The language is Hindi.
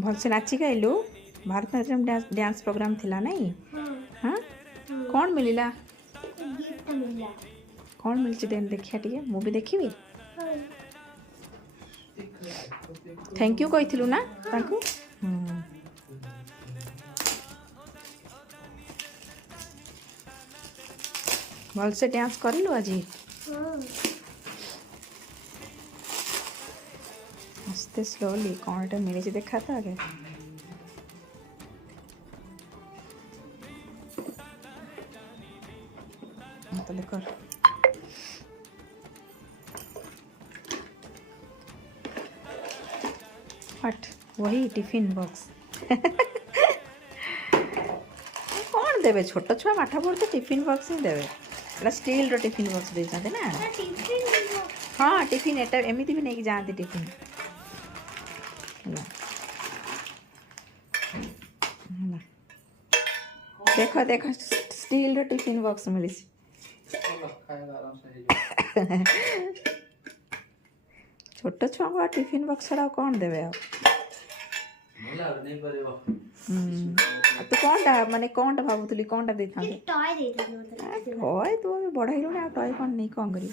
भलसे नाची गाइलु भारतनाट्यम डांस प्रोग्राम थिला नहीं हाँ कौन मिलिला गिफ्ट मिला कौन मिलची देन देखिया टिके मु भी देखिबी थैंक यू कहिथिलु ना ताकू भलसे डांस करिलु आज आस्ते स्लोली कौन मिले देखा था आगे तो कर हट वही टिफिन बॉक्स कौन देवे छोट छुआ पाठ पढ़ते टिफिन बॉक्स ही देवे एटा स्टील रो टिफिन बॉक्स दे जाते ना हाँ टिफिन एटा एमिति भी नहीं जाते टिफिन देखो देखो स्टील रो टिफिन बॉक्स मिली छोट छुआ टिफिन बॉक्स छड़ा कौन देवे तो कौनटा माने कौनटा भाबुतली कौनटा दे था टॉय दे दे टॉय तो बड़ा हिरो ना टॉय कौन नहीं कौन करी